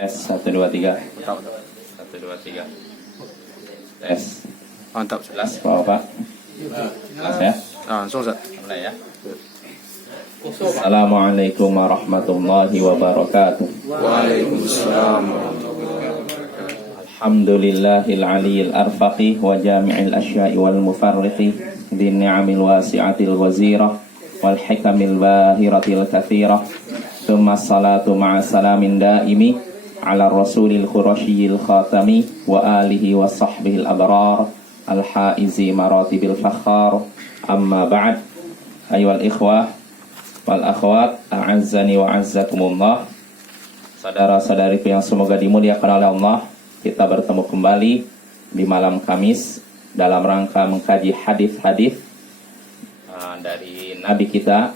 Tes 1 2 3. Mantap. 1 2 3. Tes. Mantap. Jelas Pak? Jelas ya? Langsung Ustaz. Mulai ya. Assalamualaikum warahmatullahi wabarakatuh. Waalaikumsalam. Alhamdulillahil aliyil arfaqi wa jami'il asya'i wal mufarriqi din ni'amil wasi'atil wazirah wal hikamil bahiratil kathirah. Thumma salatu ma'a salamin daimi ala rasulil khurasyil khatami wa alihi wa sahbihil abrar al haizi maratibil fakhar. Amma ba'd. Ayyuhal ikhwah wal akhwat, a'azzani wa a'azzakumullah. Saudara-saudariku yang semoga dimuliakan oleh Allah, kita bertemu kembali di malam Kamis dalam rangka mengkaji hadis-hadis dari Nabi kita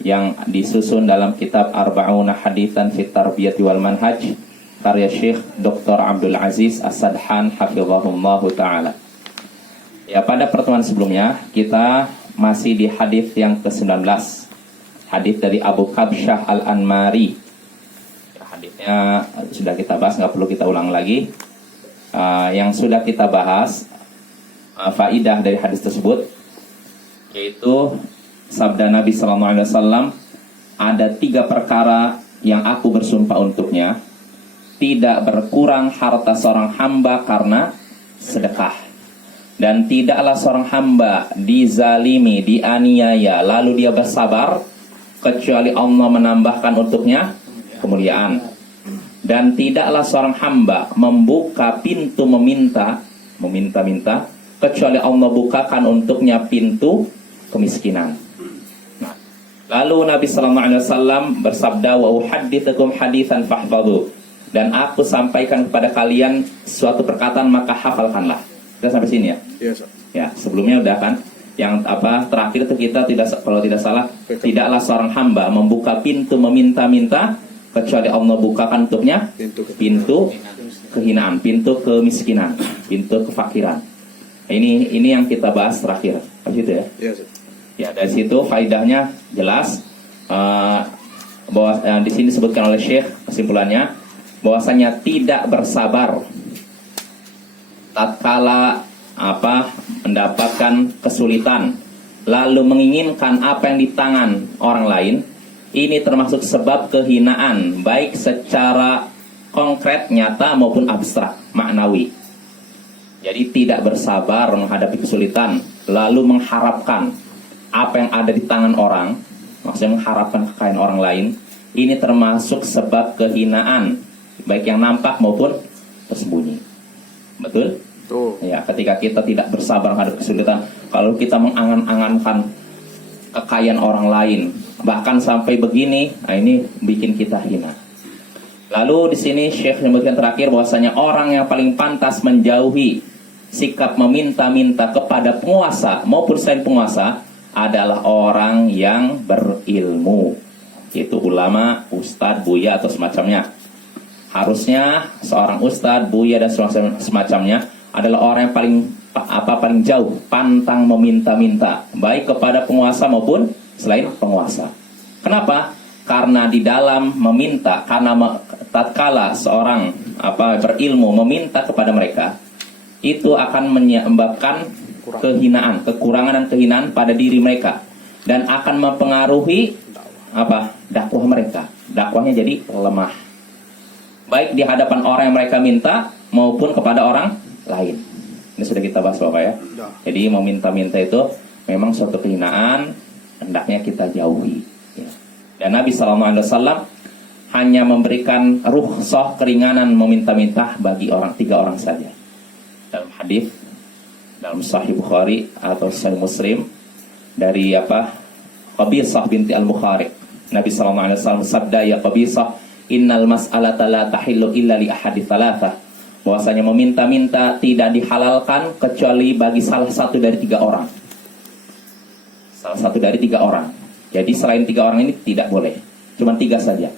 yang disusun dalam kitab Arba'una Haditsan fit Tarbiyati wal Manhaj karya Syekh Dr. Abdul Aziz As-Sadhan hafizahullahu taala. Ya, pada pertemuan sebelumnya kita masih di hadis yang ke-19. Hadis dari Abu Kabsyah Al-Anmari. Ya, hadisnya sudah kita bahas, nggak perlu kita ulang lagi. Yang sudah kita bahas faidah dari hadis tersebut, yaitu sabda Nabi SAW, ada 3 perkara yang aku bersumpah untuknya, tidak berkurang harta seorang hamba karena sedekah, dan tidaklah seorang hamba dizalimi, dianiaya, lalu dia bersabar, kecuali Allah menambahkan untuknya kemuliaan. Dan tidaklah seorang hamba membuka pintu meminta-minta, kecuali Allah bukakan untuknya pintu kemiskinan. Nah, lalu Nabi SAW bersabda, wa uhadditsukum haditsan fahfadhu, dan aku sampaikan kepada kalian suatu perkataan maka hafalkanlah. Kita sampai sini ya? Iya, Ustaz. Ya, sebelumnya udah kan? Yang terakhir itu kita kalau tidak salah, tidaklah seorang hamba membuka pintu meminta-minta kecuali Allah bukakan untuknya pintu kehinaan, pintu kemiskinan, pintu kefakiran. Ini yang kita bahas terakhir. Pas itu ya. Iya, Ustaz. Ya, dari situ faidahnya jelas bahwa di sini disebutkan oleh Syekh, kesimpulannya bahwasanya tidak bersabar tatkala mendapatkan kesulitan lalu menginginkan apa yang di tangan orang lain, ini termasuk sebab kehinaan, baik secara konkret, nyata maupun abstrak, maknawi. Jadi tidak bersabar menghadapi kesulitan lalu mengharapkan apa yang ada di tangan orang, maksudnya mengharapkan kekayaan orang lain, ini termasuk sebab kehinaan, baik yang nampak maupun tersembunyi. Betul? Ya, ketika kita tidak bersabar menghadapi kesulitan, kalau kita mengangan-angankan kekayaan orang lain, bahkan sampai begini, nah ini bikin kita hina. Lalu di sini Syekh menyebutkan terakhir bahwasanya orang yang paling pantas menjauhi sikap meminta-minta kepada penguasa maupun selain penguasa adalah orang yang berilmu, yaitu ulama, ustadz, buya atau semacamnya. Harusnya seorang ustadz, buya dan semacamnya adalah orang yang paling jauh pantang meminta-minta, baik kepada penguasa maupun selain penguasa. Kenapa? Karena di dalam meminta, karena tatkala seorang berilmu meminta kepada mereka, itu akan menyebabkan kehinaan, kekurangan dan kehinaan pada diri mereka, dan akan mempengaruhi dakwah mereka. Dakwahnya jadi lemah, baik di hadapan orang yang mereka minta maupun kepada orang lain. Ini sudah kita bahas Bapak ya. Jadi meminta-minta itu memang suatu kehinaan, hendaknya kita jauhi ya. Dan Nabi SAW hanya memberikan rukhsah, keringanan meminta-minta bagi 3 orang saja. Dalam hadis dalam Sahih Bukhari atau Sahih Muslim dari Qabisah binti Al-Bukhari, Nabi SAW sabda, ya Qabisah, innal mas'alata la tahillu illa li ahadi thalathah, bahwasanya meminta-minta tidak dihalalkan kecuali bagi salah satu dari 3 orang. Salah satu dari 3 orang. Jadi selain 3 orang ini tidak boleh. Cuma 3 saja.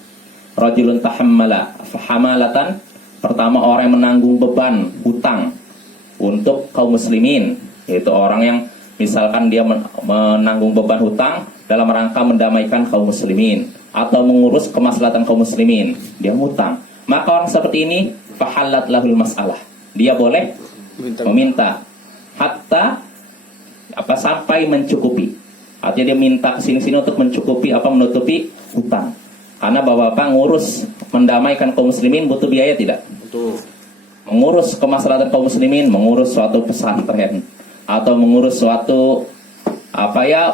Rajulun tahammala fahamalatan, pertama orang yang menanggung beban hutang untuk kaum muslimin, yaitu orang yang misalkan dia menanggung beban hutang dalam rangka mendamaikan kaum muslimin atau mengurus kemaslahatan kaum muslimin, dia hutang. maka orang seperti ini fahallat lahul mas'alah. Dia boleh meminta hatta sampai mencukupi. Artinya dia minta kesini-sini untuk mencukupi menutupi hutang. Karena bapak-bapak ngurus mendamaikan kaum muslimin butuh biaya tidak? Betul. Mengurus kemaslahatan kaum muslimin, mengurus suatu pesantren atau mengurus suatu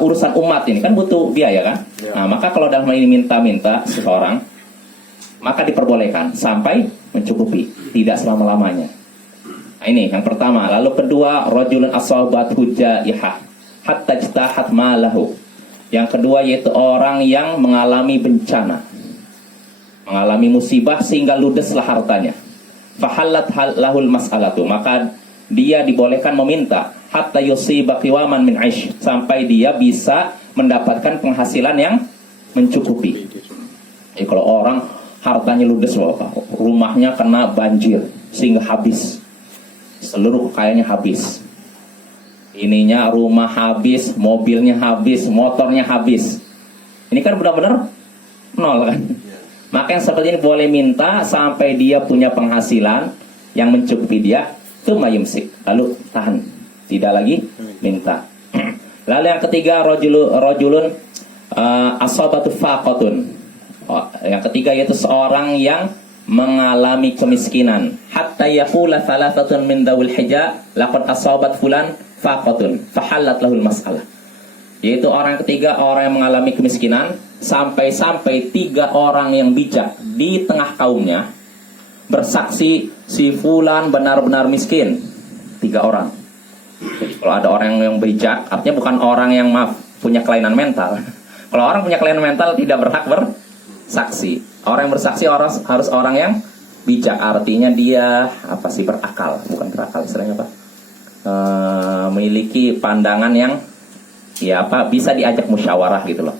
urusan umat ini kan butuh biaya kan? Ya. Nah, maka kalau dalam hal ini minta seseorang, maka diperbolehkan sampai mencukupi, tidak selama-lamanya. Nah, ini yang pertama. Lalu kedua, rajulun asabat hujaihah hatta jtahat malahu. Yang kedua yaitu orang yang mengalami bencana, mengalami musibah sehingga ludeslah hartanya. Fahallat lahul mas'alatu, maka dia dibolehkan meminta hatta yusiba qiwaman min aish, sampai dia bisa mendapatkan penghasilan yang mencukupi. Jadi kalau orang hartanya ludes, rumahnya kena banjir sehingga habis, seluruh kekayaannya habis, ininya rumah habis, mobilnya habis, motornya habis, ini kan benar-benar nol kan. Maka yang seperti ini boleh minta sampai dia punya penghasilan yang mencukupi dia, tumayumsik, lalu tahan, tidak lagi minta. Lalu yang ketiga, rajulun asabatu faqatun. Yang ketiga yaitu seorang yang mengalami kemiskinan. Hatta yaqula thalathatun min dawil hija laqad asabat fulan faqatun fahallat lahul mas'alah. Yaitu orang ketiga, orang yang mengalami kemiskinan, sampai-sampai 3 orang yang bijak di tengah kaumnya bersaksi si fulan benar-benar miskin. 3 orang. Jadi kalau ada orang yang bijak, artinya bukan orang yang punya kelainan mental. Kalau orang punya kelainan mental tidak berhak bersaksi. Orang yang bersaksi harus orang yang bijak, artinya dia berakal, bukan berakal, istilahnya memiliki pandangan yang bisa diajak musyawarah gitu loh.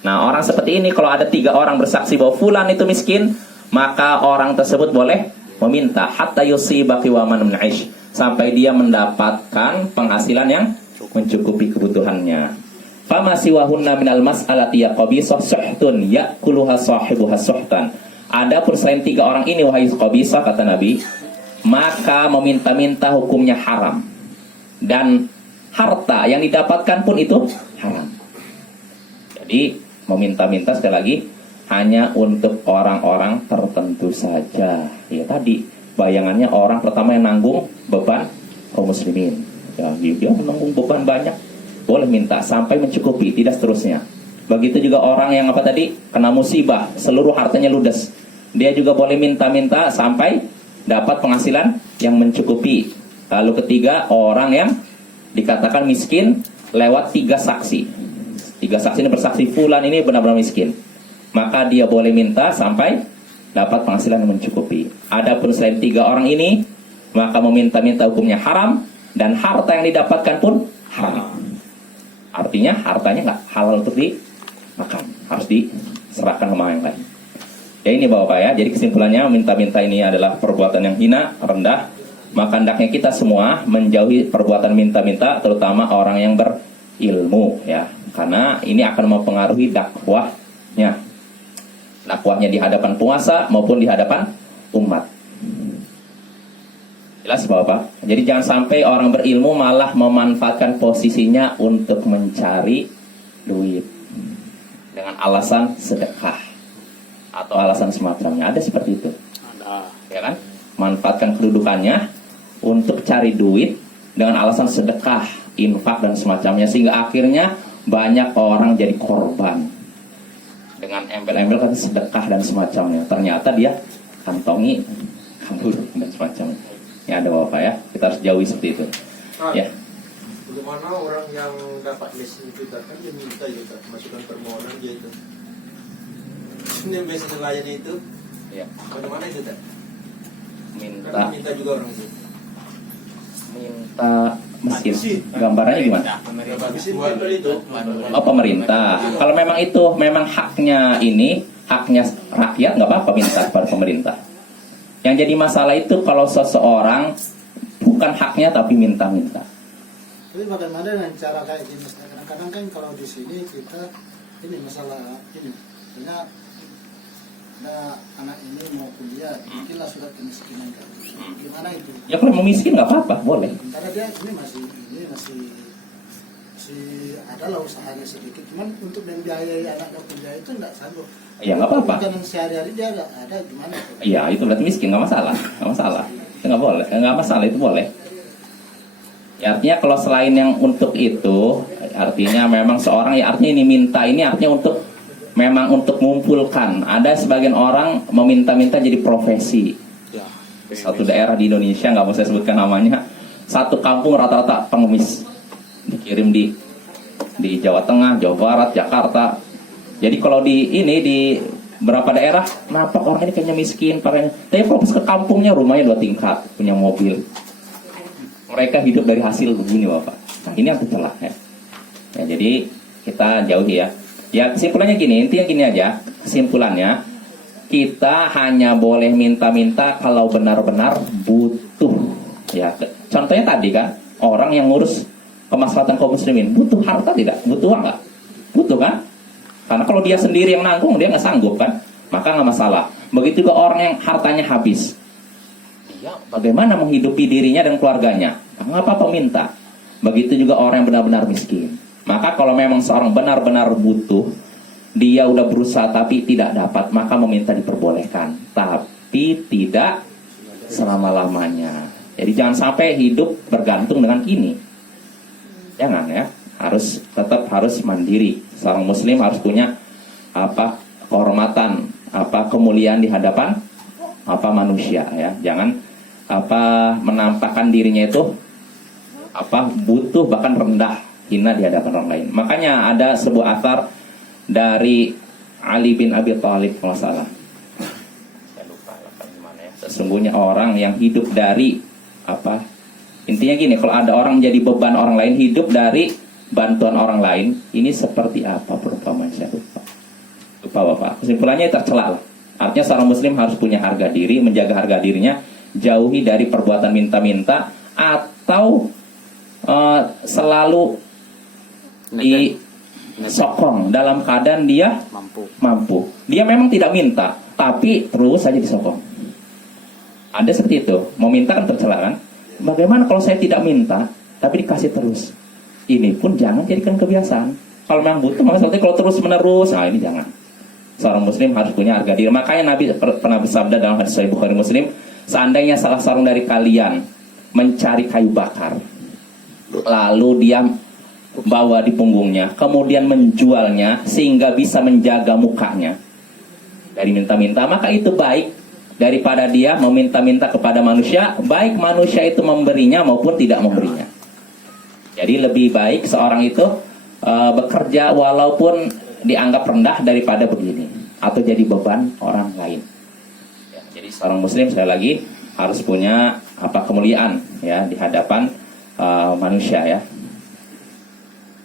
Nah, orang seperti ini kalau ada 3 orang bersaksi bahwa fulan itu miskin, maka orang tersebut boleh meminta hatta yusiba qiwaman min aish, sampai dia mendapatkan penghasilan yang mencukupi kebutuhannya. Fama siwahunna minal mas'alati yaqabisah suhtun yakuluha sahibuha suhtan. Adapun selain 3 orang ini, wahai qabisah, kata Nabi, maka meminta-minta hukumnya haram, dan harta yang didapatkan pun itu haram. Jadi meminta-minta sekali lagi hanya untuk orang-orang tertentu saja. Ya tadi bayangannya orang pertama yang nanggung beban kaum muslimin. Ya, dia menanggung beban banyak, boleh minta sampai mencukupi, tidak seterusnya. Begitu juga orang yang kena musibah, seluruh hartanya ludes, dia juga boleh minta-minta sampai dapat penghasilan yang mencukupi. Lalu ketiga, orang yang dikatakan miskin lewat 3 saksi. 3 saksi ini bersaksi fulan ini benar-benar miskin, maka dia boleh minta sampai dapat penghasilan yang mencukupi. Adapun selain 3 orang ini, maka meminta-minta hukumnya haram, dan harta yang didapatkan pun haram. Artinya hartanya nggak halal untuk dimakan, harus diserahkan ke orang yang lain. Ya ini Bapak ya, jadi kesimpulannya minta-minta ini adalah perbuatan yang hina, rendah. Maka hendaknya kita semua menjauhi perbuatan minta-minta, terutama orang yang berilmu ya, karena ini akan mempengaruhi dakwahnya di hadapan penguasa maupun di hadapan umat. Jelas Bapak? Jadi jangan sampai orang berilmu malah memanfaatkan posisinya untuk mencari duit dengan alasan sedekah atau alasan semacamnya. Ada seperti itu. Ada. Ya kan? Manfaatkan kedudukannya untuk cari duit dengan alasan sedekah, infak dan semacamnya, sehingga akhirnya banyak orang jadi korban dengan embel-embel kan sedekah dan semacamnya. Ternyata dia kantongi kabur dan semacamnya. Ya ada Bapak ya, kita harus jauhi seperti itu. Ya. Bagaimana orang yang dapat mesin itu kan dia minta juga masukkan permohonan dia itu. Ini mesin nelayan itu. Ya. Bagaimana itu tak? Minta juga orang itu. Minta mesin. Gambarannya gimana? Mesin itu. Oh pemerintah. Kalau memang itu memang haknya haknya rakyat, nggak apa-apa minta kepada pemerintah. Yang jadi masalah itu kalau seseorang bukan haknya tapi minta-minta. Tapi bagaimana dengan cara kayak gini? Kadang-kadang kan kalau di sini kita ini masalah ini, karena Nah, anak ini mau kuliah, bikinlah surat kemiskinan kan. Gimana itu? Ya kalau mau miskin nggak apa-apa, boleh. Sementara dia ini masih ada lah usahanya sedikit. Cuman untuk membiayai anaknya kuliah itu nggak sanggup. Ya nggak apa-apa. Makanan sehari-hari dia nggak ada, gimana? Iya itu berarti miskin, nggak masalah, nggak masalah. Itu nggak boleh, nggak masalah, itu boleh. Ya, artinya kalau selain yang untuk itu, artinya memang seorang ya artinya ini minta ini artinya untuk memang untuk mengumpulkan. Ada sebagian orang meminta-minta jadi profesi. Ya. Satu daerah di Indonesia, nggak mau saya sebutkan namanya, satu kampung rata-rata pengemis, dikirim di Jawa Tengah, Jawa Barat, Jakarta. Jadi kalau di beberapa daerah, kenapa orang ini kayaknya miskin, tapi fokus ke kampungnya, rumahnya 2 tingkat, punya mobil. Mereka hidup dari hasil begini, Bapak. Nah, ini yang tercela ya. Ya, jadi kita jauhi ya. Ya, kesimpulannya gini, intinya gini aja. Kesimpulannya, kita hanya boleh minta-minta kalau benar-benar butuh. Ya, contohnya tadi kan, orang yang ngurus kemaslahatan kaum muslimin, butuh harta tidak? Butuh uang nggak? Butuh kan? Karena kalau dia sendiri yang nanggung, dia nggak sanggup kan? Maka nggak masalah. Begitu juga orang yang hartanya habis. Dia bagaimana menghidupi dirinya dan keluarganya? Nggak apa-apa minta. Begitu juga orang yang benar-benar miskin. Maka kalau memang seorang benar-benar butuh, dia udah berusaha tapi tidak dapat, maka meminta diperbolehkan. Tapi tidak selama-lamanya. Jadi jangan sampai hidup bergantung dengan ini. Jangan ya. Tetap harus mandiri. Seorang muslim harus punya kehormatan, kemuliaan di hadapan manusia ya. Jangan menampakkan dirinya itu butuh, bahkan rendah, hina di hadapan orang lain. Makanya ada sebuah athar dari Ali bin Abi Thalib kalau salah. Saya lupa gimana ya. Sesungguhnya orang yang hidup dari intinya gini, kalau ada orang menjadi beban orang lain, hidup dari bantuan orang lain, ini seperti apa perumpamaan? Saya lupa Bapak. Kesimpulannya tercela lah. Artinya seorang muslim harus punya harga diri, menjaga harga dirinya, jauhi dari perbuatan minta-minta atau selalu disokong dalam keadaan dia mampu. Dia memang tidak minta, tapi terus saja disokong. Ada seperti itu. Mau minta kan tercela kan? Bagaimana kalau saya tidak minta, tapi dikasih terus? Ini pun jangan jadikan kebiasaan. Kalau memang butuh, maka seperti kalau terus menerus, ini jangan. Seorang muslim harus punya harga diri. Makanya Nabi pernah bersabda dalam hadis Sahih Bukhari Muslim, seandainya salah seorang dari kalian mencari kayu bakar, lalu dia bawa di punggungnya, kemudian menjualnya sehingga bisa menjaga mukanya dari minta-minta, maka itu baik daripada dia meminta-minta kepada manusia, baik manusia itu memberinya maupun tidak memberinya. Jadi lebih baik seorang itu bekerja walaupun dianggap rendah daripada begini atau jadi beban orang lain ya. Jadi seorang muslim sekali lagi harus punya kemuliaan ya di hadapan manusia ya.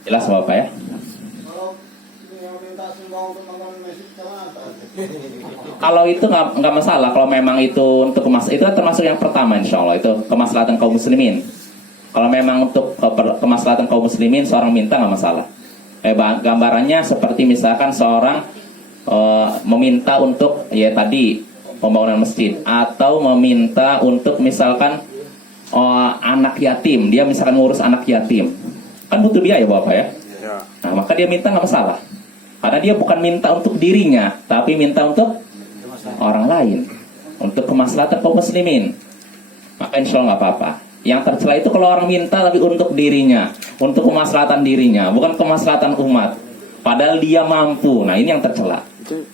Jelas Bapak ya? Kalau itu nggak masalah. Kalau memang itu untuk itu termasuk yang pertama, insya Allah itu kemaslahatan kaum muslimin. Kalau memang untuk kemaslahatan kaum muslimin seorang minta nggak masalah. Gambarannya seperti misalkan seorang meminta untuk ya tadi pembangunan masjid, atau meminta untuk misalkan anak yatim, dia misalkan ngurus anak yatim, kan butuh biaya Bapak ya. Nah maka dia minta nggak masalah, karena dia bukan minta untuk dirinya, tapi minta untuk orang lain, untuk kemaslahatan kaum muslimin. Maka insya Allah nggak apa-apa. Yang tercela itu kalau orang minta tapi untuk dirinya, untuk kemaslahatan dirinya, bukan kemaslahatan umat. Padahal dia mampu. Nah ini yang tercela.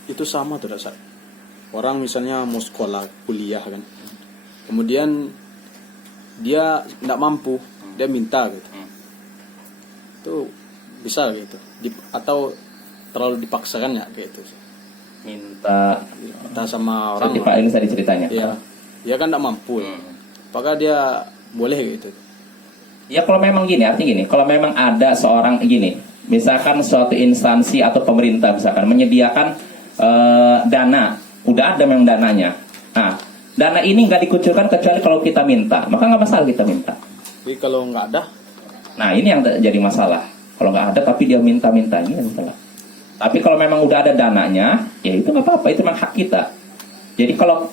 Itu sama tuh Dasar. Orang misalnya mau sekolah, kuliah kan, kemudian dia tidak mampu, dia minta gitu. Itu bisa gitu. Atau terlalu dipaksakan ya gitu. Minta sama orang. Ini tadi ceritanya. Iya. Dia kan tidak mampu. Apakah dia boleh gitu? Ya kalau memang gini, artinya gini, kalau memang ada seorang gini, misalkan suatu instansi atau pemerintah misalkan menyediakan dana, udah ada memang dananya. Nah, dana ini nggak dikucurkan kecuali kalau kita minta, maka nggak masalah kita minta. Tapi kalau nggak ada? Nah ini yang jadi masalah. Kalau nggak ada tapi dia minta-minta, ini yang salah. Tapi kalau memang udah ada dananya, ya itu nggak apa-apa, itu memang hak kita. Jadi kalau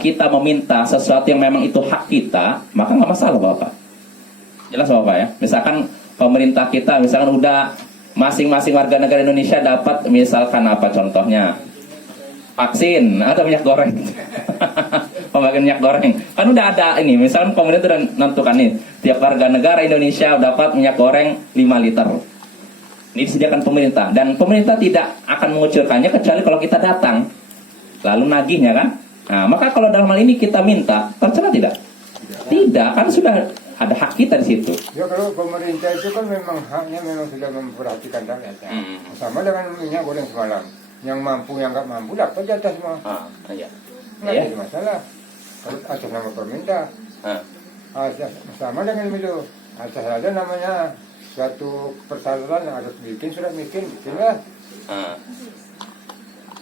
kita meminta sesuatu yang memang itu hak kita, maka nggak masalah Bapak. Jelas Bapak ya. Misalkan pemerintah kita, misalkan udah masing-masing warga negara Indonesia dapat, misalkan apa contohnya, vaksin atau minyak goreng. Pembagian minyak goreng kan udah ada ini, misalkan pemerintah udah menentukan nih, tiap warga negara Indonesia dapat minyak goreng 5 liter. Ini disediakan pemerintah, dan pemerintah tidak akan mengucurkannya kecuali kalau kita datang lalu nagihnya kan. Nah, maka kalau dalam hal ini kita minta, tercela tidak? Tidak, kan sudah ada hak kita di situ. Ya kalau pemerintah itu kan memang haknya memang sudah memperhatikan rakyatnya. Sama dengan minyak goreng semalam. Yang mampu, yang nggak mampu dapat jatah semua. Iya. Nggak Ya. ada masalah. Kalau atas nama pemerintah. Sama dengan itu. Atas ada namanya suatu persyaratan yang harus bikin surat miskin, bikinlah.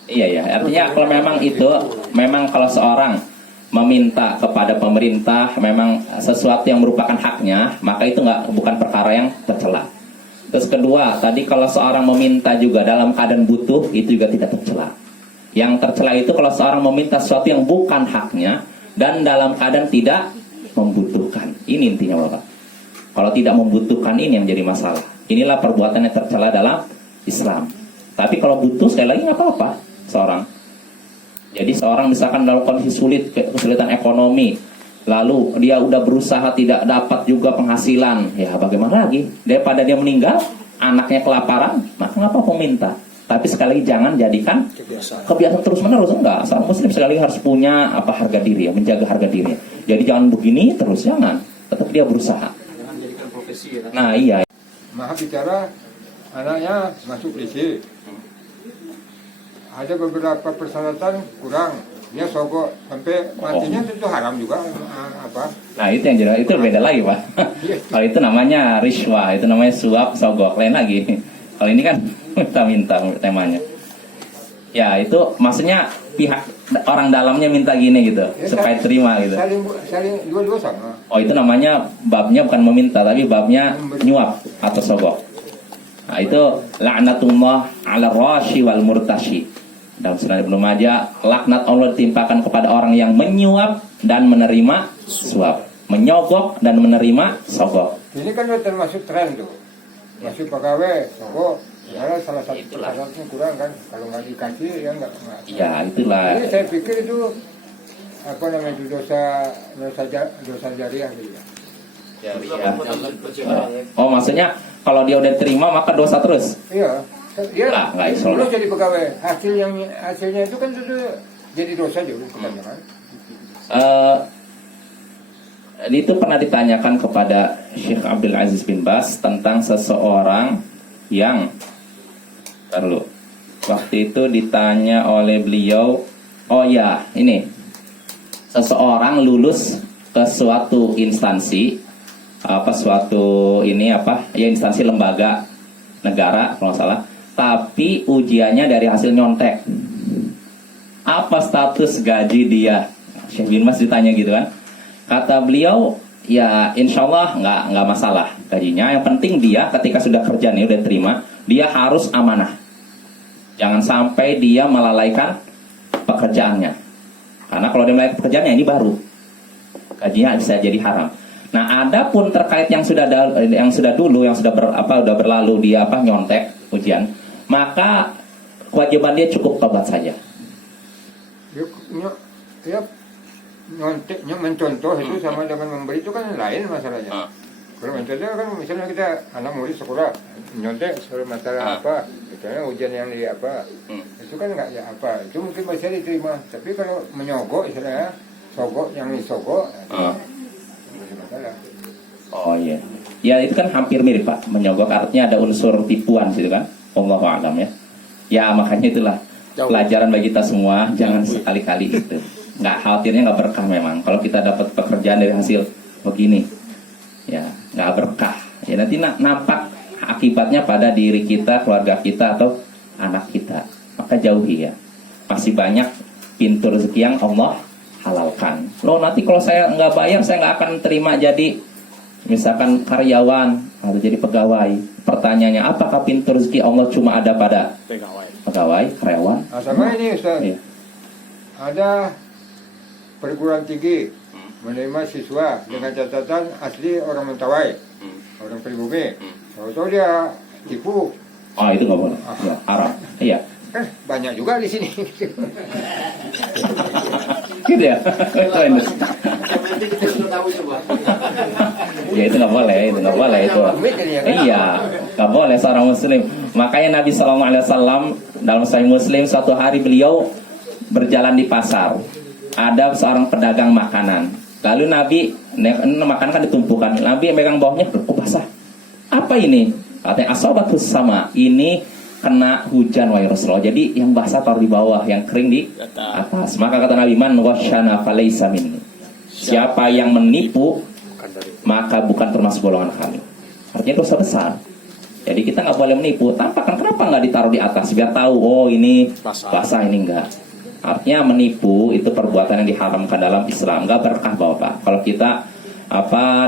Iya ya, artinya kalau memang itu, memang kalau seorang meminta kepada pemerintah memang sesuatu yang merupakan haknya, maka itu bukan perkara yang tercela. Terus kedua, tadi kalau seorang meminta juga dalam keadaan butuh, itu juga tidak tercela. Yang tercela itu kalau seorang meminta sesuatu yang bukan haknya dan dalam keadaan tidak membutuhkan. Ini intinya Bapak. Kalau tidak membutuhkan, ini yang jadi masalah. Inilah perbuatan yang tercela dalam Islam. Tapi kalau butuh, sekali lagi nggak apa-apa seorang. Jadi seorang misalkan dalam kondisi sulit, kesulitan ekonomi, lalu dia udah berusaha tidak dapat juga penghasilan, ya bagaimana lagi? Daripada dia meninggal, anaknya kelaparan, maka nggak apa-apa minta. Tapi sekali lagi jangan jadikan kebiasaan terus-menerus. Enggak, seorang muslim sekali lagi harus punya harga diri, menjaga harga diri. Jadi jangan begini terus, jangan. Tetap dia berusaha. Jangan jadikan profesi ya. Nah iya. Maha bicara anaknya masuk polisi. Ada beberapa persyaratan kurang. Dia sogok sampai matinya tentu haram juga apa. Nah itu yang jelas, itu beda lagi Pak. Kalau itu namanya riswah, itu namanya suap sogok, lain lagi. Kalau ini kan minta temanya. Ya itu maksudnya pihak orang dalamnya minta gini gitu, Ya, supaya terima gitu. Saling dua-dua sama. Oh itu namanya babnya bukan meminta, tapi babnya nyuap atau sogok. Nah itu laknatullah ala rashi wal murtashi. Dalam surah Ibnu Majah, laknat Allah ditimpakan kepada orang yang menyuap dan menerima suap, menyogok dan menerima sogok. Ini kan udah termasuk tren tuh. Masuk pegawai, sogok. Ya salah satu Itulah. syaratnya kurang kan. Kalau nggak dikasih ya nggak. Ya itulah. Jadi saya pikir itu apa namanya itu dosa jariah gitu ya. Oh maksudnya kalau dia udah terima maka dosa terus. Iya. Dia Nggak, Islam. dulu jadi pegawai. Hasilnya itu kan dulu jadi dosa juga kebanyakan. Itu pernah ditanyakan kepada Syekh Abdul Aziz bin Bas tentang seseorang yang waktu itu ditanya oleh beliau, oh ya ini seseorang lulus ke suatu instansi instansi lembaga negara kalau nggak salah, tapi ujiannya dari hasil nyontek. Apa status gaji dia? Syekh bin Bas ditanya gitu kan. Kata beliau, ya insya Allah nggak masalah gajinya. Yang penting dia ketika sudah kerja nih, udah terima, dia harus amanah. Jangan sampai dia melalaikan pekerjaannya. Karena kalau dia melalaikan pekerjaannya ini baru gajinya bisa jadi haram. Nah, adapun terkait yang sudah berlalu dia nyontek ujian, maka kewajiban dia cukup tobat saja. Ya nyonteknya mencontoh itu sama dengan memberi itu kan lain masalahnya. Kalau mencontoh kan misalnya kita anak murid sekolah nyontek soal masalah apa, misalnya ujian yang di apa, itu kan nggak ya apa, itu mungkin masih diterima. Tapi kalau menyogok istilahnya sogok yang disogok, itu masalah. Oh iya. Ya itu kan hampir mirip Pak. Menyogok artinya ada unsur tipuan gitu kan. Wallahu a'lam ya. Ya makanya itulah pelajaran bagi kita semua. Jangan sekali-kali itu. Nggak, khawatirnya nggak berkah memang. Kalau kita dapat pekerjaan dari hasil begini, ya nggak berkah. Ya nanti nampak akibatnya pada diri kita, keluarga kita atau anak kita. Maka jauhi ya. Masih banyak pintu rezeki yang Allah halalkan. Loh nanti kalau saya nggak bayar, saya nggak akan terima jadi misalkan karyawan. atau jadi pegawai. Pertanyaannya, apakah pintu rezeki Allah cuma ada pada pegawai, karyawan? Nah, sama ini Ustaz. Iya. Ada perguruan tinggi menerima siswa dengan catatan asli orang Mentawai, orang pribumi. Tahu-tahu dia tipu. Oh, itu nggak boleh. Ya, haram. Iya. Kan banyak juga di sini. Gitu ya. Yang penting kita sudah tahu coba. Ya itu nggak boleh, itu nggak boleh itu. Iya, nggak boleh seorang muslim. Makanya Nabi SAW dalam Sahih Muslim suatu hari beliau berjalan di pasar. Ada seorang pedagang makanan. Lalu Nabi, makanan kan ditumpukan. Nabi megang bawahnya, kok basah? Apa ini? Katanya asobatus sama. Ini kena hujan wahai Rasulullah. Jadi yang basah taruh di bawah, yang kering di atas. Maka kata Nabi, man wasyana falaysa minni. Siapa yang menipu, maka bukan termasuk golongan kami. Artinya dosa besar. Jadi kita nggak boleh menipu. Tampakkan kenapa nggak ditaruh di atas biar tahu, oh ini basah, ini enggak. Artinya menipu itu perbuatan yang diharamkan dalam Islam. Nggak berkah Bapak. Kalau kita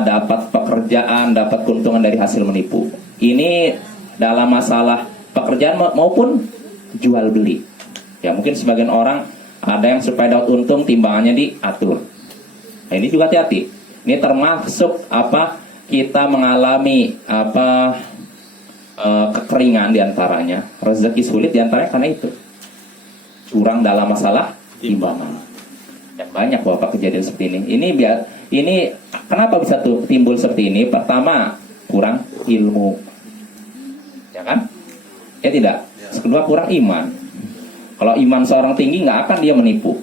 dapat pekerjaan, dapat keuntungan dari hasil menipu. Ini dalam masalah pekerjaan maupun jual beli. Ya mungkin sebagian orang ada yang supaya dapat untung timbangannya diatur. Nah, ini juga hati-hati. Ini termasuk kita mengalami kekeringan diantaranya, rezeki sulit diantaranya karena itu curang dalam masalah timbangan. Dan banyak Bapak kejadian seperti ini. Ini kenapa bisa timbul seperti ini? Pertama, kurang ilmu, ya kan? Ya tidak. Kedua, kurang iman. Kalau iman seorang tinggi nggak akan dia menipu,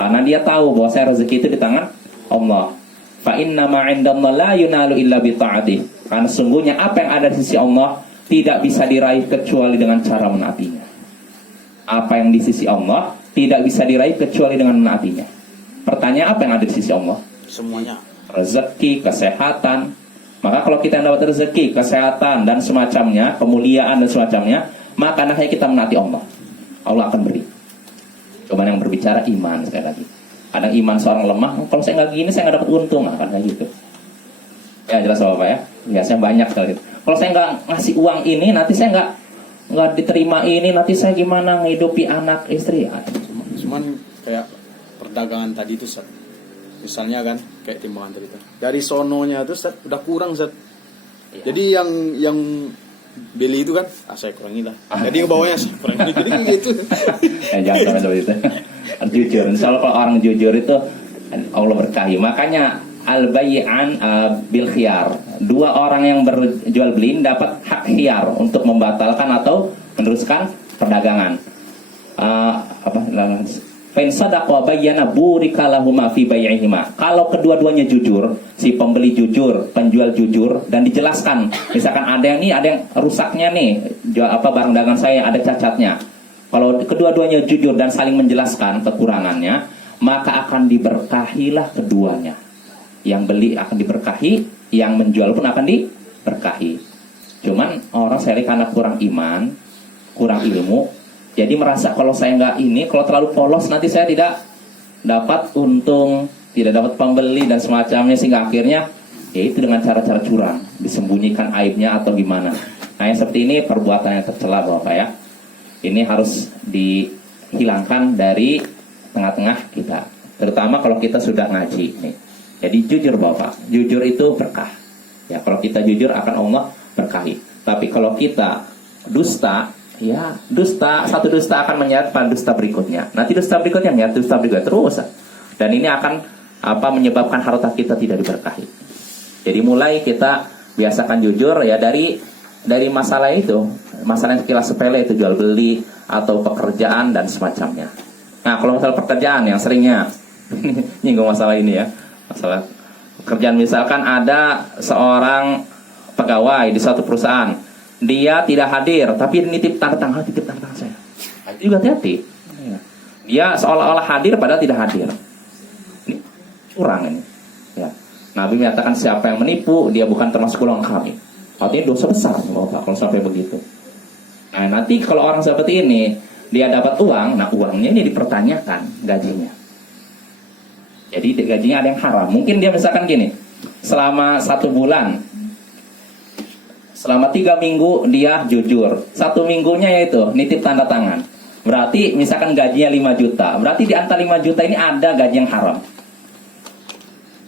karena dia tahu bahwa rezeki itu di tangan Allah. Fa inna ma 'indallahi la yunalu illa bi ta'atih. Karena sungguhnya apa yang ada di sisi Allah tidak bisa diraih kecuali dengan cara menaatinya. Apa yang di sisi Allah tidak bisa diraih kecuali dengan menaatinya. Pertanyaan, apa yang ada di sisi Allah? Semuanya. Rezeki, kesehatan. Maka kalau kita dapat rezeki, kesehatan dan semacamnya, kemuliaan dan semacamnya, maka hendaknya kita menaati Allah. Allah akan beri. Cuma yang berbicara iman sekali lagi. Kadang iman seorang lemah, kalau saya nggak gini saya nggak dapat untung, kan kayak gitu. Ya jelas Bapak ya. Biasanya banyak sekali. Kalau saya nggak ngasih uang ini, nanti saya nggak diterima ini, nanti saya gimana ngehidupi anak istri? Cuman kayak perdagangan tadi itu Sat. Misalnya kan kayak timbangan tadi itu. Dari sononya itu Sat udah kurang Sat. Iya. Jadi yang beli itu kan, saya kurangi lah. Jadi ke bawahnya saya kurangi. Jadi gitu. Jangan sampai seperti itu. Jujur. Insya Allah kalau orang jujur itu Allah berkahi. Makanya al-bay'an bil khiyar. Dua orang yang berjual beli dapat hak khiyar untuk membatalkan atau meneruskan perdagangan. Fa sadaqa bayyana burika lahuma fi bai'ihima. Kalau kedua-duanya jujur, si pembeli jujur, penjual jujur, dan dijelaskan, misalkan ada yang rusaknya nih, barang dagangan saya ada cacatnya. Kalau kedua-duanya jujur dan saling menjelaskan kekurangannya, maka akan diberkahilah keduanya. Yang beli akan diberkahi, yang menjual pun akan diberkahi. Cuman orang sekali karena kurang iman, kurang ilmu, jadi merasa kalau saya nggak ini, kalau terlalu polos nanti saya tidak dapat untung, tidak dapat pembeli dan semacamnya, sehingga akhirnya yaitu dengan cara-cara curang, disembunyikan aibnya atau gimana. Nah yang seperti ini perbuatan yang tercela Bapak ya. Ini harus dihilangkan dari tengah-tengah kita, terutama kalau kita sudah ngaji nih. Jadi jujur Bapak, jujur itu berkah. Ya kalau kita jujur akan Allah berkahi. Tapi kalau kita dusta, ya satu dusta akan menyeret pada dusta berikutnya. Nanti dusta berikutnya menyeret dusta berikutnya terus. Dan ini akan menyebabkan harta kita tidak diberkahi. Jadi mulai kita biasakan jujur ya dari masalah itu, masalah yang sekilas sepele itu jual beli atau pekerjaan dan semacamnya. Nah kalau masalah pekerjaan yang seringnya nyinggung masalah ini ya, masalah pekerjaan, misalkan ada seorang pegawai di suatu perusahaan, dia tidak hadir tapi nitip tanda tangan saya. Itu juga hati-hati. Dia seolah-olah hadir padahal tidak hadir. Ini curang ini. Ya. Nabi menyatakan siapa yang menipu dia bukan termasuk golongan kami. Artinya dosa besar Bapak kalau sampai begitu. Nah nanti kalau orang seperti ini dia dapat uang, nah uangnya ini dipertanyakan gajinya. Jadi gajinya ada yang haram. Mungkin dia misalkan gini, selama 1 bulan selama 3 minggu dia jujur, 1 minggunya yaitu nitip tanda tangan. Berarti misalkan gajinya 5 juta, berarti di antara 5 juta ini ada gaji yang haram.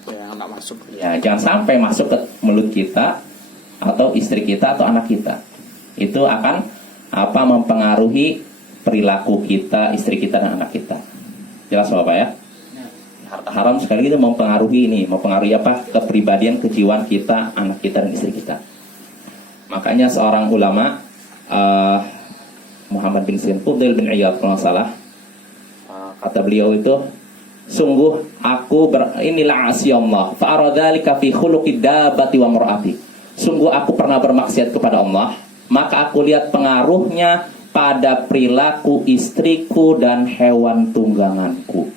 Ya, nggak masuk. Ya, jangan sampai masuk ke mulut kita atau istri kita atau anak kita. Itu akan mempengaruhi perilaku kita, istri kita dan anak kita. Jelas Bapak ya? Harta haram sekali itu mempengaruhi kepribadian, kejiwaan kita, anak kita dan istri kita. Makanya seorang ulama Muhammad bin Sirin Fudail bin Iyad kalau salah, kata beliau itu, sungguh aku inilah asiyallah fa aradhalika fi khuluqid dabati wa mar'ati. Sungguh aku pernah bermaksiat kepada Allah, maka aku lihat pengaruhnya pada perilaku istriku dan hewan tungganganku.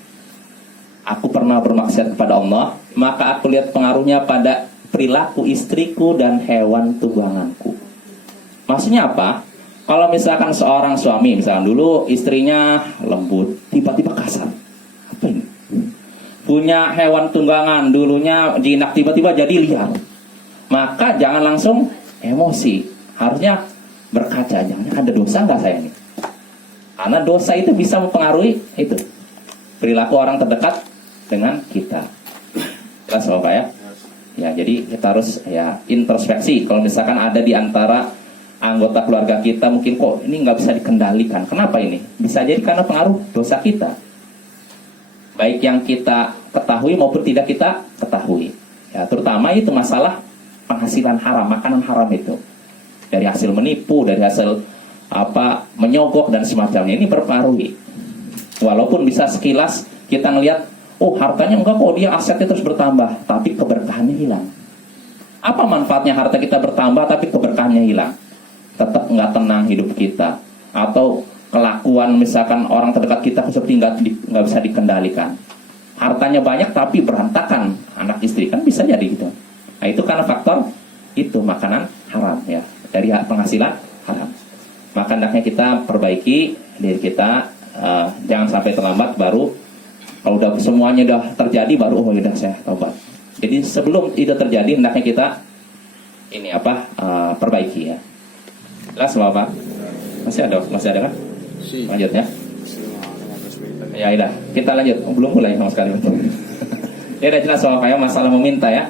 Aku pernah bermaksiat kepada Allah, maka aku lihat pengaruhnya pada perilaku istriku dan hewan tungganganku. Maksudnya apa? Kalau misalkan seorang suami, misalkan dulu istrinya lembut, tiba-tiba kasar. Apa ini? Punya hewan tunggangan, dulunya jinak, tiba-tiba jadi liar. Maka jangan langsung emosi. Harusnya berkaca, jangan ada dosa nggak saya ini? Karena dosa itu bisa mempengaruhi itu perilaku orang terdekat dengan kita. Jelas Bapak ya? Ya, jadi kita harus ya introspeksi. Kalau misalkan ada di antara anggota keluarga kita mungkin kok ini nggak bisa dikendalikan. Kenapa ini? Bisa jadi karena pengaruh dosa kita, baik yang kita ketahui maupun tidak kita ketahui. Ya, terutama itu masalah penghasilan haram, makanan haram itu. Dari hasil menipu, dari hasil menyogok dan semacamnya, ini berpengaruhi. Walaupun bisa sekilas kita ngelihat, oh hartanya enggak kok, dia asetnya terus bertambah, tapi keberkahannya hilang. Apa manfaatnya harta kita bertambah tapi keberkahannya hilang? Tetap nggak tenang hidup kita. Atau kelakuan misalkan orang terdekat kita seperti nggak bisa dikendalikan. Hartanya banyak tapi berantakan anak istri, kan bisa jadi gitu. Nah itu karena faktor itu makanan haram ya, dari penghasilan haram. Maka hendaknya kita perbaiki diri kita, jangan sampai terlambat baru kalau udah semuanya udah terjadi baru udah saya taubat. Jadi sebelum itu terjadi hendaknya kita ini perbaiki ya. Jelas Bapak? Masih ada kan? Lanjut ya. Ya udah, kita lanjut. Belum mulai sama sekali. Ya udah jelas Bapak ya, masalah meminta ya.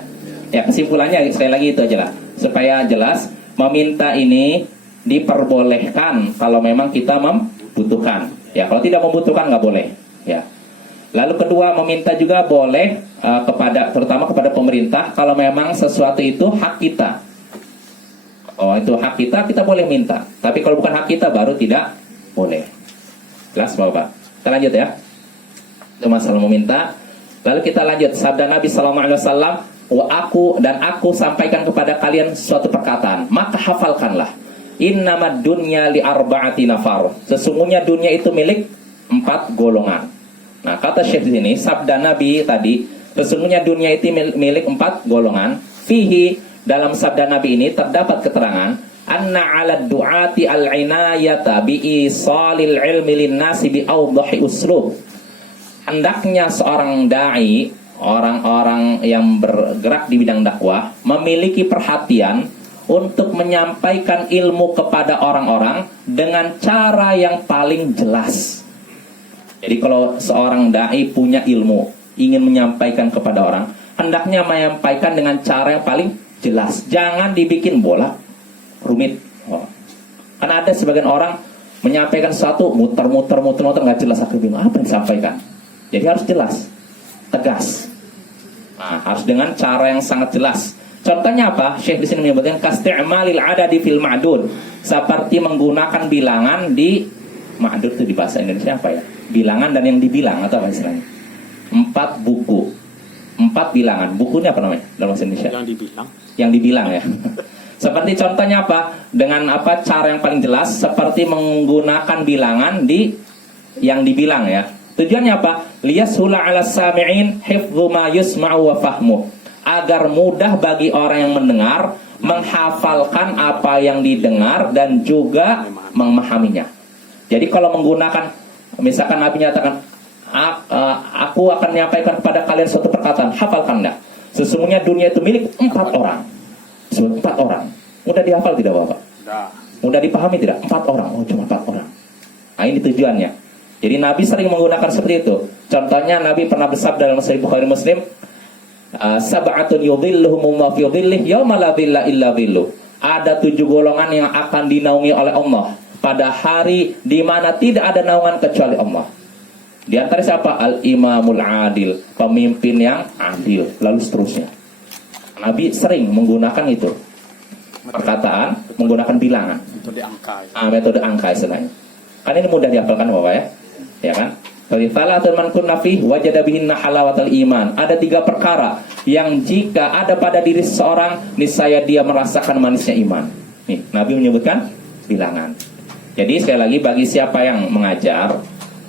Ya kesimpulannya sekali lagi itu aja lah, supaya jelas meminta ini diperbolehkan kalau memang kita membutuhkan. Ya kalau tidak membutuhkan nggak boleh. Ya. Lalu kedua, meminta juga boleh terutama kepada pemerintah kalau memang sesuatu itu hak kita. Oh itu hak kita, kita boleh minta. Tapi kalau bukan hak kita baru tidak boleh. Jelas Bapak? Kita lanjut ya. Itu masalah meminta. Lalu kita lanjut sabda Nabi SAW. Aku sampaikan kepada kalian suatu perkataan, maka hafalkanlah. Innamad dunya li arba'ati nafar. Sesungguhnya dunia itu milik 4 golongan. Nah, kata Syekh di sini, sabda Nabi tadi, sesungguhnya dunia itu milik 4 golongan. Fihi, dalam sabda Nabi ini terdapat keterangan, anna 'ala du'ati al-'inayata bi isalil ilmi lin-nasi bi awdahi uslub. Hendaknya seorang dai, orang-orang yang bergerak di bidang dakwah, memiliki perhatian untuk menyampaikan ilmu kepada orang-orang dengan cara yang paling jelas. Jadi kalau seorang dai punya ilmu, ingin menyampaikan kepada orang, hendaknya menyampaikan dengan cara yang paling jelas. Jangan dibikin bola rumit. Karena ada sebagian orang menyampaikan sesuatu muter-muter nggak jelas, aku bingung apa yang disampaikan. Jadi harus jelas, tegas. Nah, harus dengan cara yang sangat jelas. Contohnya apa? Syekh di sini menyebutkan kasti'malil adadi fil ma'dud, seperti menggunakan bilangan di ma'dud itu di bahasa Indonesia apa ya? Bilangan dan yang dibilang atau apa istilahnya? 4 buku, 4 bilangan. Bukunya apa namanya dalam bahasa Indonesia? Yang dibilang ya. Seperti contohnya apa? Dengan cara yang paling jelas, seperti menggunakan bilangan di yang dibilang ya. Tujuannya apa? Liyashula 'ala sami'in hifdzu ma yusma'u wa fahmu. Agar mudah bagi orang yang mendengar menghafalkan apa yang didengar dan juga memahaminya. Jadi kalau menggunakan, misalkan Nabi nyatakan, aku akan menyampaikan kepada kalian suatu perkataan, hafalkan enggak? Sesungguhnya dunia itu milik 4 orang. 4 orang. Mudah dihafal tidak Bapak? Dah. Mudah dipahami tidak? 4 orang. Oh, cuma 4 orang. Nah, ini tujuannya. Jadi Nabi sering menggunakan seperti itu. Contohnya Nabi pernah bersabda dalam Sahih Bukhari Muslim, sab'atun yudhilluhumullahu fi dhillih yauma la dhilla illa dhilluh. Ada 7 golongan yang akan dinaungi oleh Allah pada hari di mana tidak ada naungan kecuali Allah. Di antara siapa? Al-imamul adil, pemimpin yang adil. Lalu seterusnya. Nabi sering menggunakan itu. Perkataan menggunakan bilangan. Metode angka. Metode angka istilahnya. Kan ini mudah dihafalkan Bapak ya. Ya kan? Salatun man kunna fihi wajada bihinna halawatal iman. Ada 3 perkara yang jika ada pada diri seseorang, niscaya dia merasakan manisnya iman. Nih, Nabi menyebutkan bilangan. Jadi sekali lagi bagi siapa yang mengajar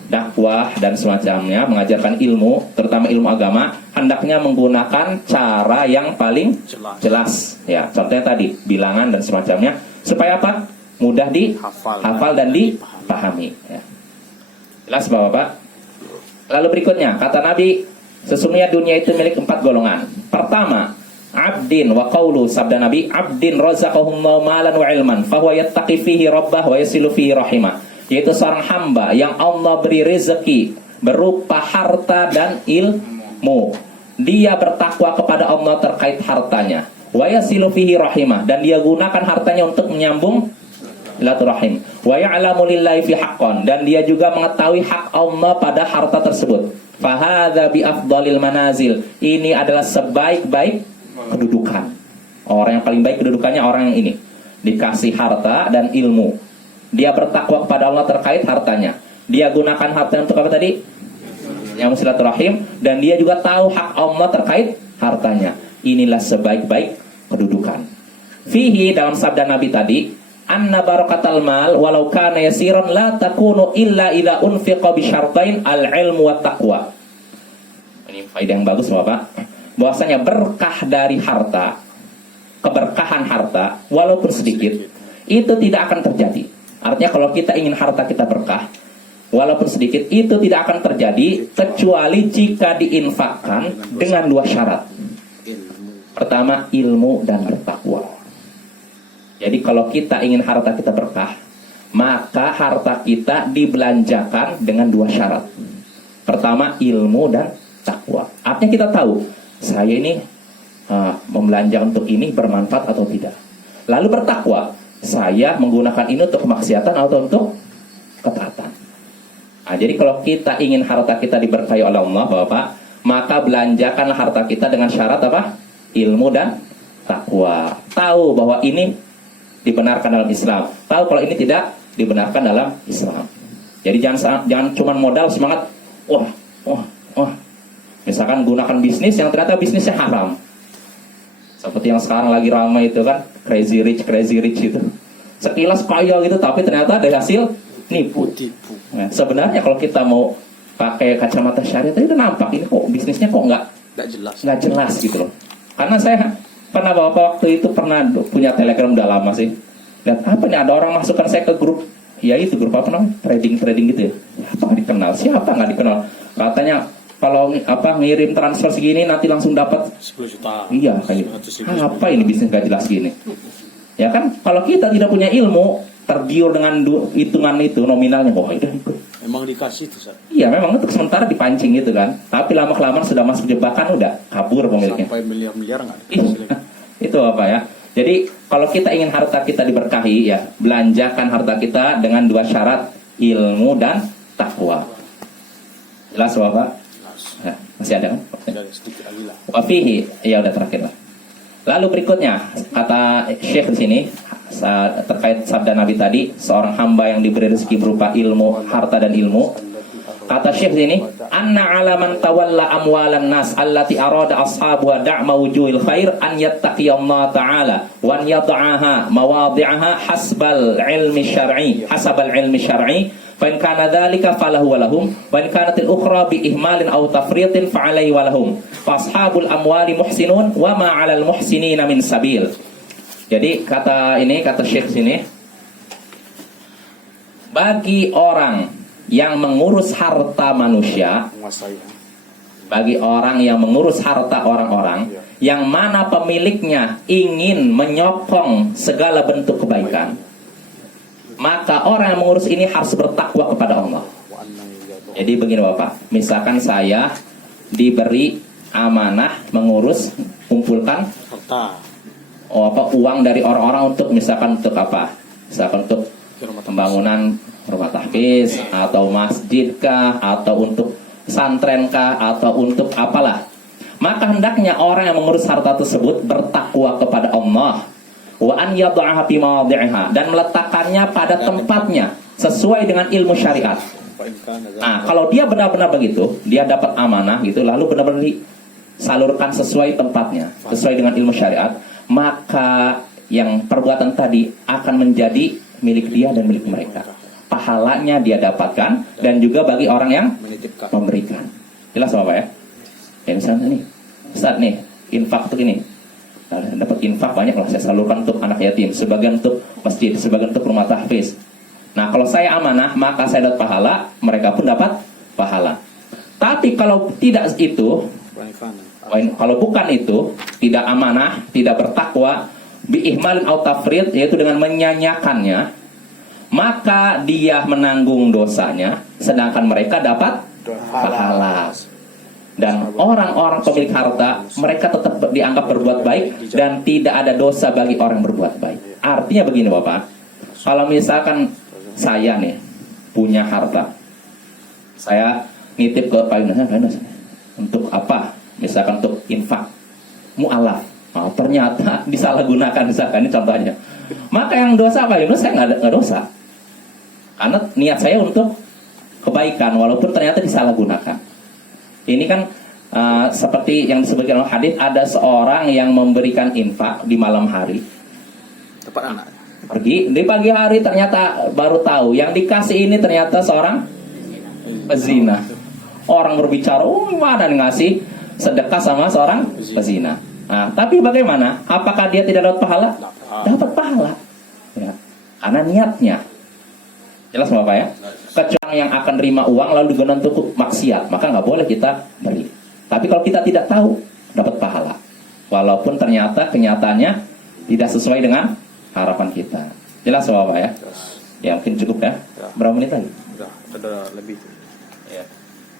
dakwah dan semacamnya, mengajarkan ilmu, terutama ilmu agama, hendaknya menggunakan cara yang paling jelas. Ya, contohnya tadi bilangan dan semacamnya, supaya apa? Mudah dihafal dan dipahami. Ya. Jelas Bapak-bapak? Lalu berikutnya, kata Nabi, sesungguhnya dunia itu milik 4 golongan. Pertama, abdin wa qawlu, sabda Nabi, abdin razaqahumullahu malan wa ilman, fahuwa yattaqi fihi rabbah wa yasilu fihi rahimah. Yaitu seorang hamba yang Allah beri rezeki berupa harta dan ilmu. Dia bertakwa kepada Allah terkait hartanya. Wa yasilu fihi rahimah, dan dia gunakan hartanya untuk menyambung silaturahim. Wa ya'lamu lillahi fi haqqan, dan dia juga mengetahui hak Allah pada harta tersebut. Fahadza bi afdalil manazil. Ini adalah sebaik-baik kedudukan. Orang yang paling baik kedudukannya orang yang ini. Dikasih harta dan ilmu. Dia bertakwa kepada Allah terkait hartanya. Dia gunakan hartanya untuk apa tadi? Yang silaturahim, dan dia juga tahu hak Allah terkait hartanya. Inilah sebaik-baik kedudukan. Fihi, dalam sabda Nabi tadi, anna barakatal mal walau kana yasiran la takunu illa idza unfiqa bi syartain al-ilmu wat taqwa. Ini faedah yang bagus Bapak. Bahwasanya berkah dari harta, keberkahan harta walaupun sedikit, itu tidak akan terjadi. Artinya kalau kita ingin harta kita berkah walaupun sedikit, itu tidak akan terjadi kecuali jika diinfakkan dengan 2 syarat. Pertama, ilmu dan bertakwa. Jadi kalau kita ingin harta kita berkah, maka harta kita dibelanjakan dengan 2 syarat. Pertama, ilmu dan takwa. Artinya kita tahu, saya ini membelanja untuk ini bermanfaat atau tidak. Lalu bertakwa, saya menggunakan ini untuk kemaksiatan atau untuk ketaatan. Nah, jadi kalau kita ingin harta kita diberkahi oleh Allah, Bapak, maka belanjakanlah harta kita dengan syarat apa? Ilmu dan takwa. Tahu bahwa ini dibenarkan dalam Islam. Tahu kalau ini tidak dibenarkan dalam Islam. Jadi jangan cuma modal semangat. Wah. Misalkan gunakan bisnis yang ternyata bisnisnya haram. Seperti yang sekarang lagi ramai itu kan, crazy rich itu. Sekilas kaya gitu, tapi ternyata ada hasil nipu. Nah, sebenarnya kalau kita mau pakai kacamata syariat itu nampak ini kok bisnisnya kok nggak jelas gitu loh. Karena saya pernah waktu itu pernah punya Telegram udah lama sih. Lihat apa nih, ada orang masukkan saya ke grup, ya itu grup apa namanya, trading gitu ya. Apa nggak dikenal? Siapa nggak dikenal? Katanya kalau ngirim transfer segini nanti langsung dapat 10 juta. Iya kayak gitu. Apa ini bisnis nggak jelas gini? Ya kan, kalau kita tidak punya ilmu, tergiur dengan hitungan itu nominalnya, wah itu Emang dikasih tuh, Sat. iya memang untuk sementara dipancing gitu kan. Tapi lama-kelamaan sudah masuk jebakan, udah kabur pemiliknya. Sampai miliar-miliar nggak dikasih lagi. Itu apa ya? Jadi kalau kita ingin harta kita diberkahi, ya belanjakan harta kita dengan 2 syarat, ilmu dan takwa. Jelas Bapak? Nah, masih ada kan? Ada sedikit lagi lah. Wafihi, ya udah terakhir lah. Lalu berikutnya kata Syekh di sini terkait sabda Nabi tadi, seorang hamba yang diberi rezeki berupa ilmu, harta dan ilmu. Kata Syekh di sini, anna alaman tawalla amwalan nas allati arada ashabuha da'ma wujuhil khair an yattaqiyallaha ta'ala wa an yad'aha mawadhi'aha hasbal ilmi syar'i fa in kana dzalika falahu wa lahum wa in kanat al-ukhra bi ihmalin aw tafritin fa alayhi wa lahum fa ashabul amwali muhsinun wa ma 'alal muhsinina min sabil. Jadi kata Syekh sini, bagi orang yang mengurus harta manusia, bagi orang yang mengurus harta orang-orang, yang mana pemiliknya ingin menyokong segala bentuk kebaikan, maka orang yang mengurus ini harus bertakwa kepada Allah. Jadi begini Bapak, misalkan saya diberi amanah mengurus, kumpulkan Harta. uang dari orang-orang untuk misalkan untuk apa? Misalkan untuk pembangunan rumah tahfiz atau masjid kah, atau untuk santren kah, atau untuk apalah. Maka hendaknya orang yang mengurus harta tersebut bertakwa kepada Allah, wa an yad'aha fi mawadhi'iha, dan meletakkannya pada tempatnya sesuai dengan ilmu syariat. Nah, kalau dia benar-benar begitu, dia dapat amanah gitu, lalu benar-benar disalurkan sesuai tempatnya, sesuai dengan ilmu syariat, maka yang perbuatan tadi akan menjadi milik dia dan milik mereka. Pahalanya dia dapatkan, dan juga bagi orang yang Menitipkan. memberikan. Jelas Bapak ya? Ya misalnya nih, Ustaz nih, infak untuk ini. Nah, dapat infak banyak lah, saya salurkan untuk anak yatim, sebagian untuk masjid, sebagian untuk rumah tahfiz. Nah, kalau saya amanah, maka saya dapat pahala, mereka pun dapat pahala. Tapi kalau tidak itu, kalau bukan itu, tidak amanah, tidak bertakwa, biihmalin au tafrid, yaitu dengan menyanyiakannya, maka dia menanggung dosanya, sedangkan mereka dapat pahala. Dan orang-orang pemilik harta, mereka tetap dianggap berbuat baik, dan tidak ada dosa bagi orang yang berbuat baik. Artinya begini Bapak, kalau misalkan saya nih punya harta, saya nitip ke Pak Yunus untuk apa? Misalkan untuk infak, mu'alaf. Nah, ternyata disalahgunakan, misalkan ini contohnya. Maka yang dosa Pak Yunus, saya nggak dosa, karena niat saya untuk kebaikan, walaupun ternyata disalahgunakan. Ini kan seperti yang disebutkan oleh hadis, ada seorang yang memberikan infak di malam hari, Tepat anak. pergi di pagi hari, ternyata baru tahu yang dikasih ini ternyata seorang pezina. Orang berbicara, oh gimana nih ngasih sedekah sama seorang pezina. Nah, tapi bagaimana? Apakah dia tidak dapat pahala? Dapat pahala, ya, karena niatnya. Jelas Bapak ya? Kecuali yang akan terima uang lalu digunakan untuk maksiat, maka nggak boleh kita beri. Tapi kalau kita tidak tahu, dapat pahala, walaupun ternyata kenyataannya tidak sesuai dengan harapan kita. Jelas Bapak ya? Ya mungkin cukup ya. Berapa menit lagi? Udah lebih.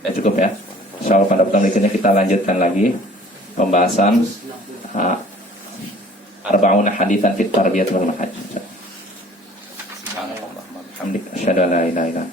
Ya cukup ya. Insyaallah pada pertemuan berikutnya kita lanjutkan lagi pembahasan arba'una haditsan fit tarbiyah wal hajj. Alhamdulillah, asyhadu an la ilaha illa anta